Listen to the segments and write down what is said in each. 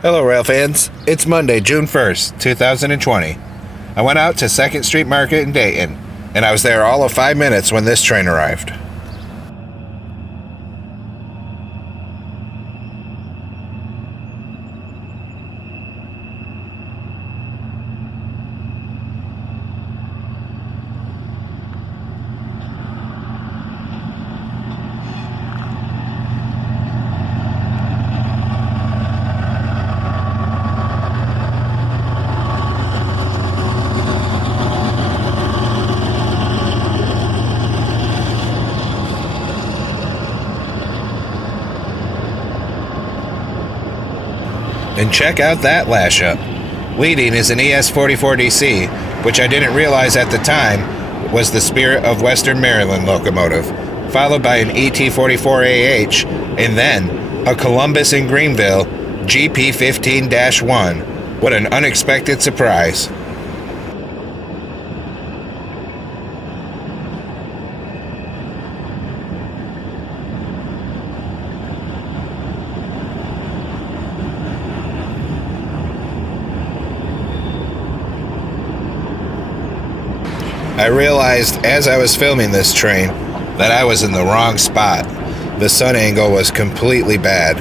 Hello, rail fans. It's Monday, June 1st, 2020. I went out to 2nd Street Market in Dayton, and I was there all of 5 minutes when this train arrived. And check out that lash up. Leading is an ES44DC, which I didn't realize at the time was the Spirit of Western Maryland locomotive, followed by an ET44AH, and then a Columbus and Greenville gp15-1. What an unexpected surprise. I realized as I was filming this train that I was in the wrong spot. The sun angle was completely bad.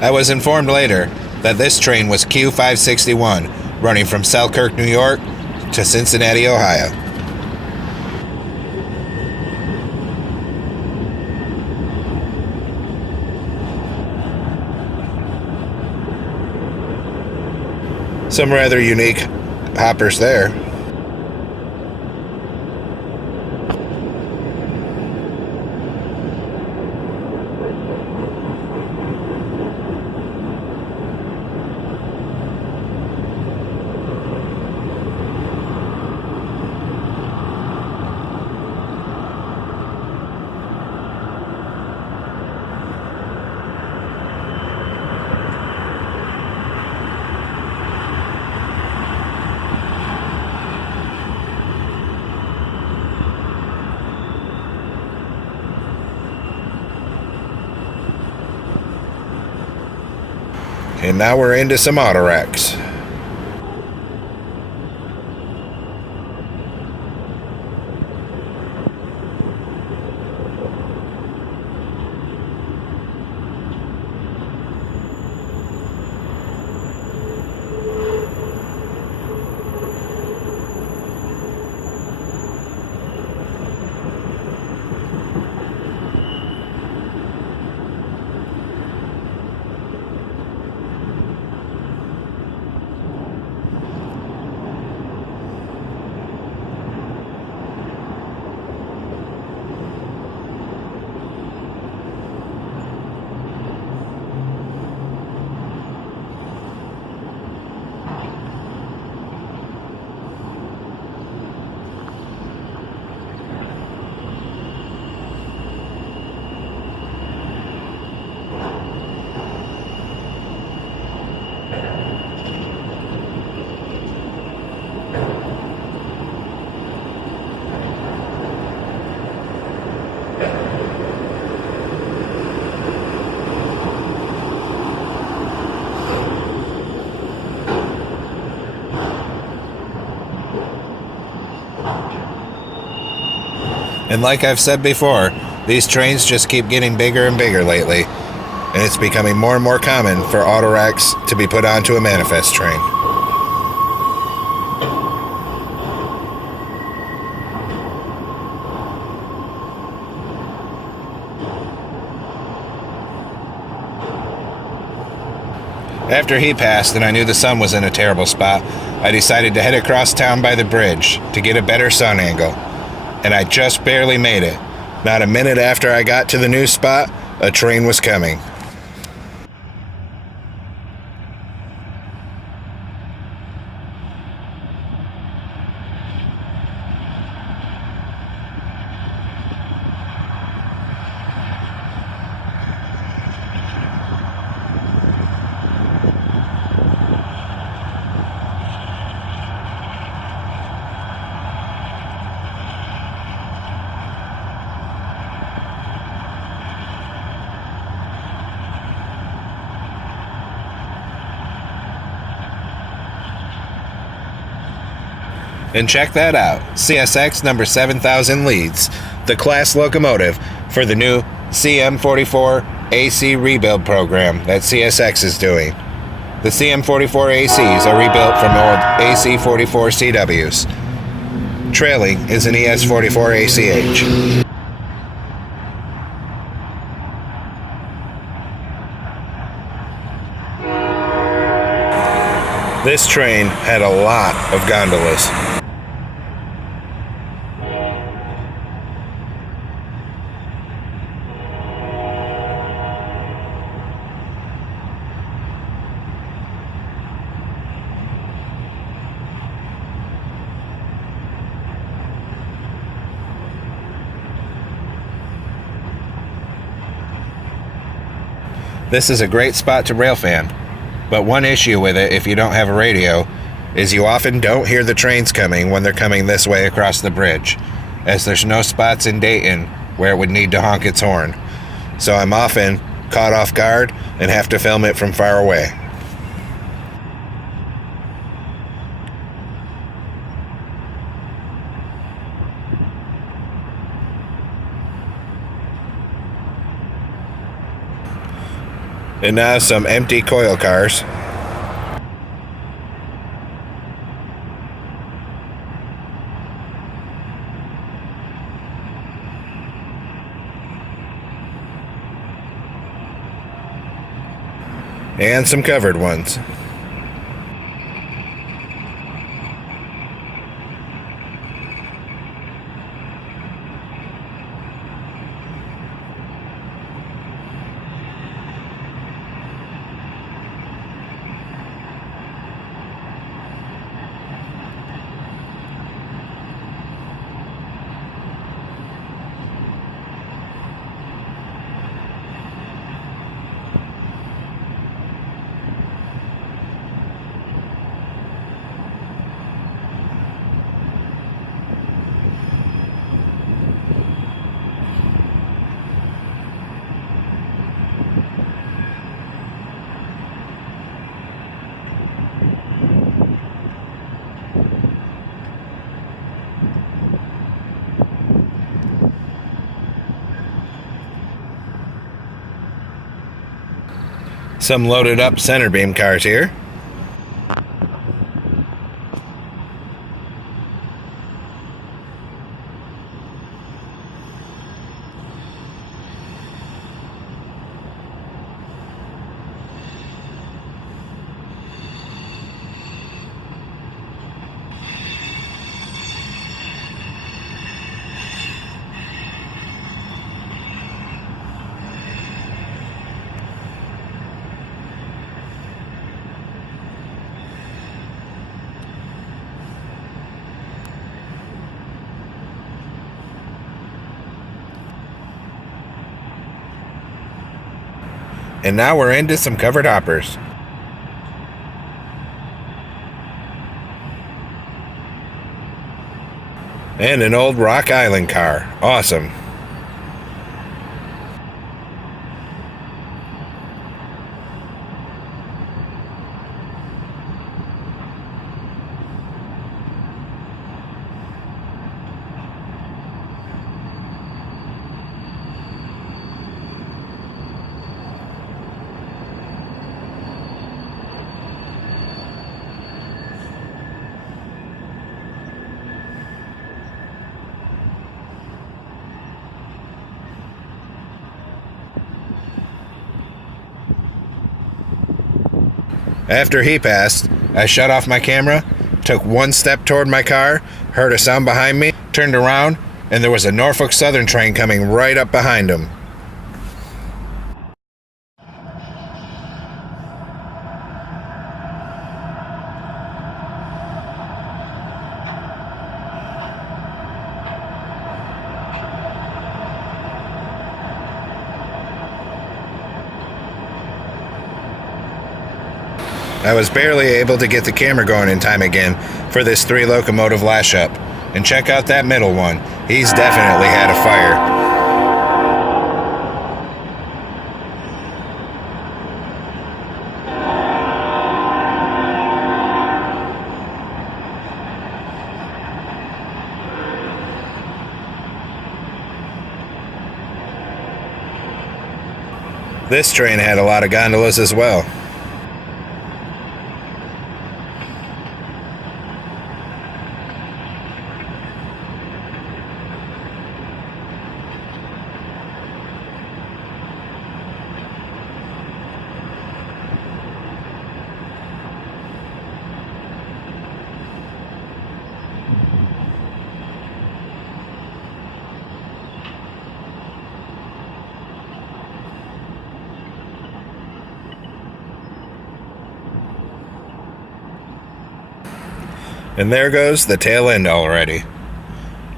I was informed later that this train was Q561, running from Selkirk, New York to Cincinnati, Ohio. Some rather unique hoppers there. And now we're into some auto wrecks. And like I've said before, these trains just keep getting bigger and bigger lately, and it's becoming more and more common for auto wrecks to be put onto a manifest train. After he passed and I knew the sun was in a terrible spot, I decided to head across town by the bridge to get a better sun angle. And I just barely made it. Not a minute after I got to the new spot, a train was coming. And check that out, CSX number 7000 leads, the class locomotive for the new CM44 AC rebuild program that CSX is doing. The CM44 ACs are rebuilt from old AC44 CWs. Trailing is an ES44 ACH. This train had a lot of gondolas. This is a great spot to railfan, but one issue with it if you don't have a radio is you often don't hear the trains coming when they're coming this way across the bridge, as there's no spots in Dayton where it would need to honk its horn. So I'm often caught off guard and have to film it from far away. And now some empty coil cars. And some covered ones. Some loaded up center beam cars here. And now we're into some covered hoppers. And an old Rock Island car. Awesome. After he passed, I shut off my camera, took one step toward my car, heard a sound behind me, turned around, and there was a Norfolk Southern train coming right up behind him. I was barely able to get the camera going in time again for this 3 locomotive lash up. And check out that middle one. He's definitely had a fire. This train had a lot of gondolas as well. And there goes the tail end already.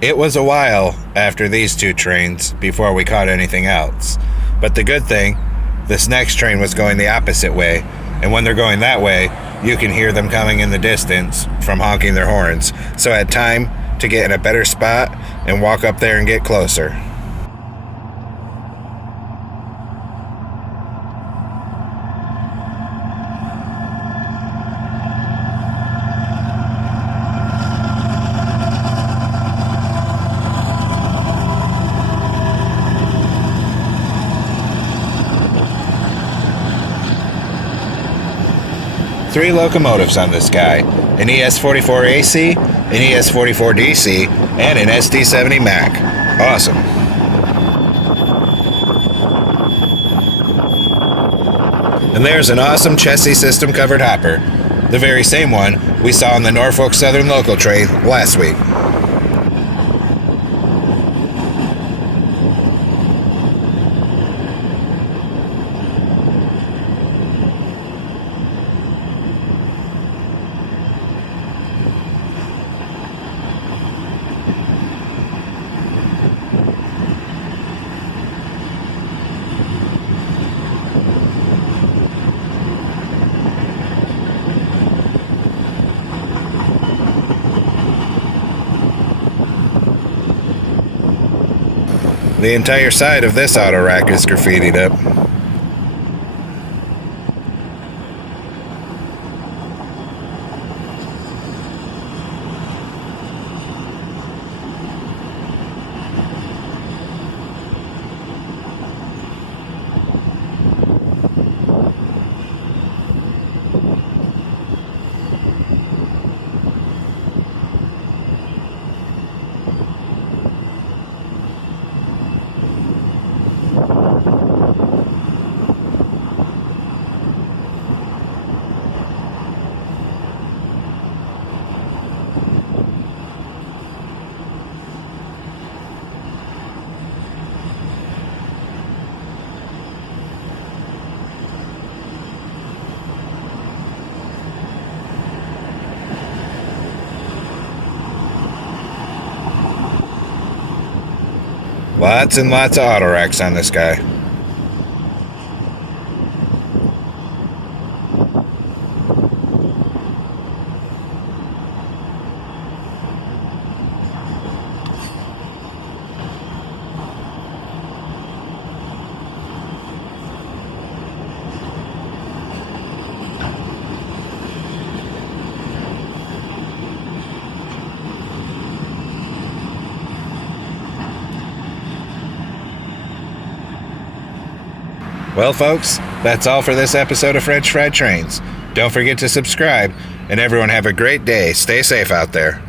It was a while after these two trains before we caught anything else. But the good thing, this next train was going the opposite way. And when they're going that way, you can hear them coming in the distance from honking their horns. So I had time to get in a better spot and walk up there and get closer. Three locomotives on this guy, an ES44AC, an ES44DC, and an SD70 Mac. Awesome. And there's an awesome chassis system covered hopper, the very same one we saw on the Norfolk Southern local train last week. The entire side of this auto rack is graffitied up. Lots and lots of auto racks on this guy. Well, folks, that's all for this episode of French Fried Trains. Don't forget to subscribe, and everyone have a great day. Stay safe out there.